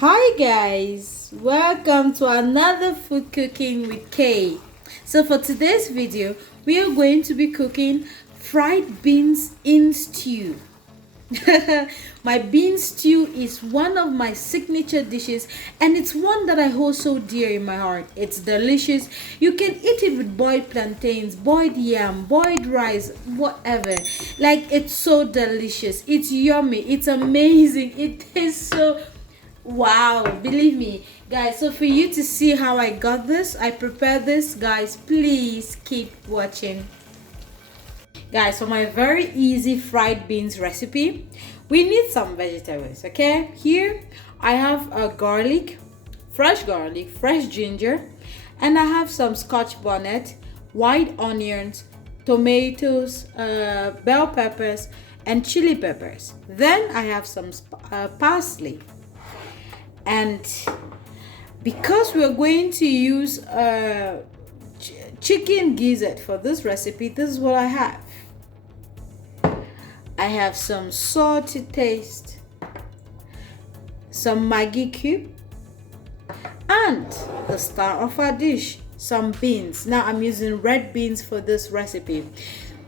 Hi guys, welcome to another food cooking with Kay. So for today's video, we are going to be cooking fried beans in stew. My bean stew is one of my signature dishes and it's one that I hold so dear in my heart. It's delicious. You can eat it with boiled plantains, boiled yam, boiled rice, whatever. Like, it's so delicious. It's yummy. It's amazing. It tastes so wow, believe me, guys. So for you to see how I got this, I prepared this, guys. Please keep watching. Guys, for my very easy fried beans recipe, we need some vegetables. Okay, here I have a garlic, fresh ginger, and I have some Scotch bonnet, white onions, tomatoes, bell peppers, and chili peppers. Then I have some parsley. And because we're going to use chicken gizzard for this recipe, this is what I have. I have some salt to taste, some Maggi Cube, and the star of our dish, some beans. Now I'm using red beans for this recipe.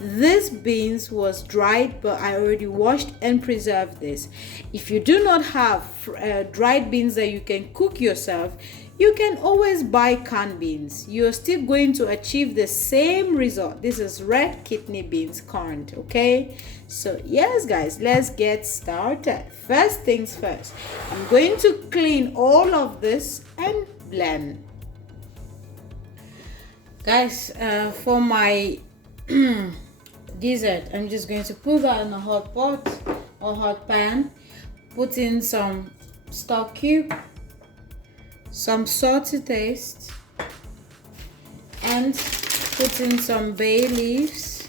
This beans was dried, but I already washed and preserved this. If you do not have dried beans that you can cook yourself, you can always buy canned beans. You're still going to achieve the same result. This is red kidney beans corned, okay? So yes guys, let's get started. First things first, I'm going to clean all of this and blend. Guys, for my gizzard, I'm just going to put that in a hot pot or hot pan, put in some stock cube, some salt to taste, and put in some bay leaves,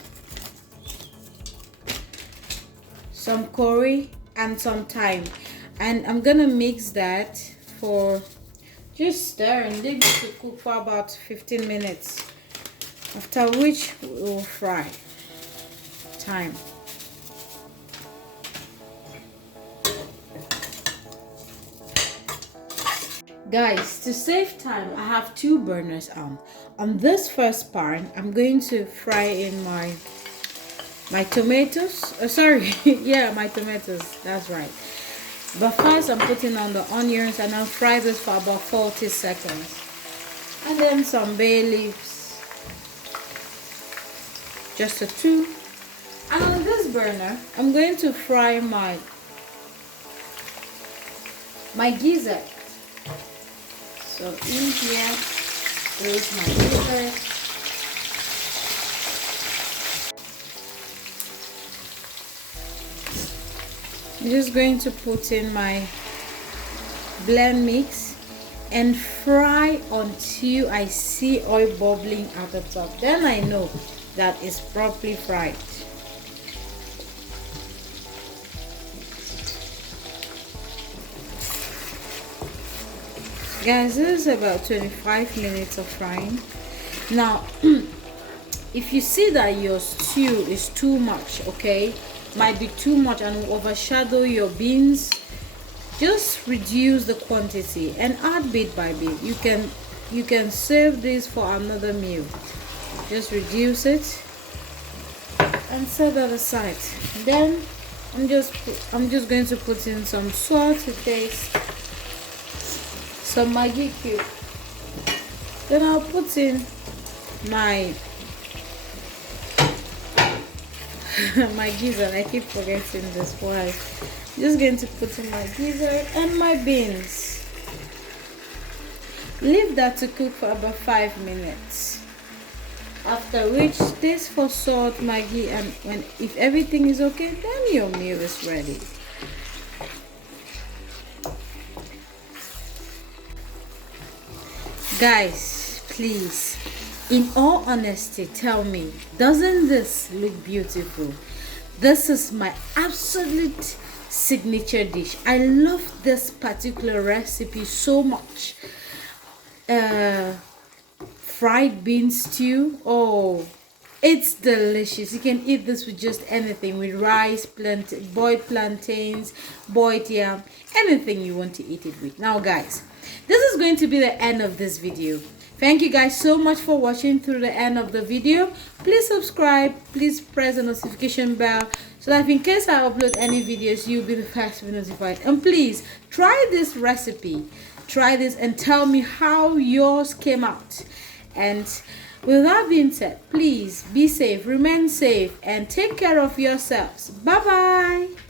some curry, and some thyme. And I'm gonna mix that for just stir and leave it to cook for about 15 minutes, after which we will fry. Time. Guys, to save time, I have two burners on. On this first pan, I'm going to fry in my tomatoes. Yeah, my tomatoes. That's right. But first, I'm putting on the onions and I'll fry this for about 40 seconds. And then some bay leaves. Just a two. And on this burner, I'm going to fry my gizzard. So in here is my gizzard. I'm just going to put in my blend mix and fry until I see oil bubbling at the top. Then I know that it's properly fried. Guys, this is about 25 minutes of frying. Now if you see that your stew is too much, okay, might be too much and will overshadow your beans, just reduce the quantity and add bit by bit. You can serve this for another meal. Just reduce it and set that aside. Then I'm just going to put in some salt to taste, some Maggi Cube. Then I'll put in my my gizzard. I keep forgetting this. Why? I'm just going to put in my gizzard and my beans. Leave that to cook for about 5 minutes. After which, taste for salt, Maggi, and if everything is okay, then your meal is ready. Guys, please, in all honesty, tell me, doesn't this look beautiful? This is my absolute signature dish. I love this particular recipe so much. Fried bean stew. Oh, It's delicious. You can eat this with just anything, with rice, boiled plantains, boiled yam, anything you want to eat it with. Now guys, this is going to be the end of this video. Thank you guys so much for watching through the end of the video. Please subscribe, please press the notification bell so that in case I upload any videos, you'll be the first to be notified. And please try this recipe, try this and tell me how yours came out. And with that being said, please be safe, remain safe, and take care of yourselves. Bye bye.